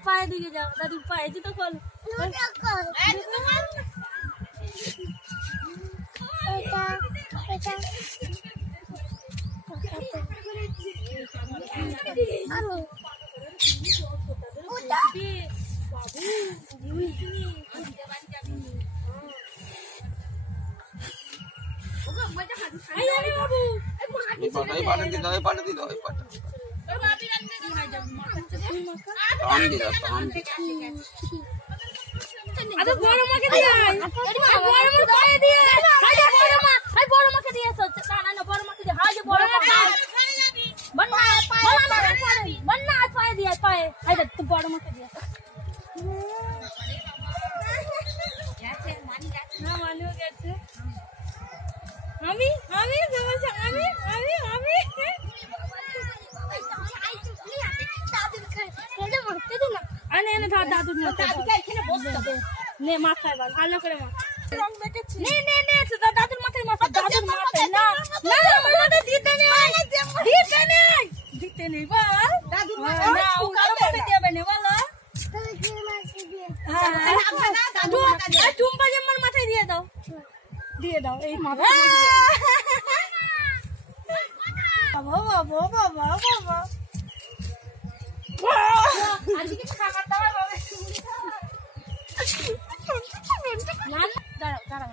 পায়ে দিকে যাও দাদু পায়ে জুতো খোল বড় মাকে দিয়ে বড় মা পায়ে দিয়ে বড় মাকে দিয়ে না বড় মাকে দিয়ে হাই বড় মা বন্না পায়ে দিয়ে পায়ে হাই তুই বড় মাকে দিয়ে না মানিও গেছে আমি আমি বলছি আমি আমি আমি আনে এনে ধর দাদুর মতো নে মাথায় বল ভালো করে রং দেখেছি নে নে নে দাদুর মাথায় মাথা দাদুর মাথায় না না আমার মাথায় দিতে নেই দিতে নেই বল দাদুর মাথায় না ও কারো মাথায় দেবে না বলো হ্যাঁ টুম্পা জাম্মার মাথায় দিয়ে দাও এই মাথা বাবা বাবা বাবা বাবা আজকে খাবার দাবার হবে না দাঁড়াও দাঁড়াও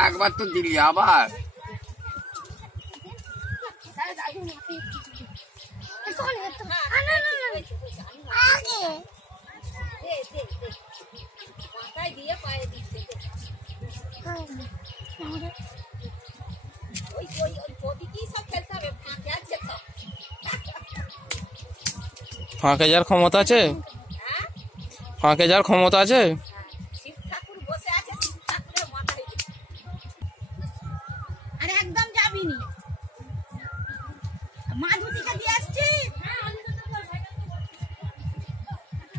একবার তো দিলি আবার দিয়ে পায়ে দিচ্ছে ফাঁকে যাওয়ার ক্ষমতা আছে ফাঁকে যাওয়ার ক্ষমতা আছে শিব ঠাকুর বসে আছে শিব ঠাকুরের মাথায় আরে একদম যাবিনি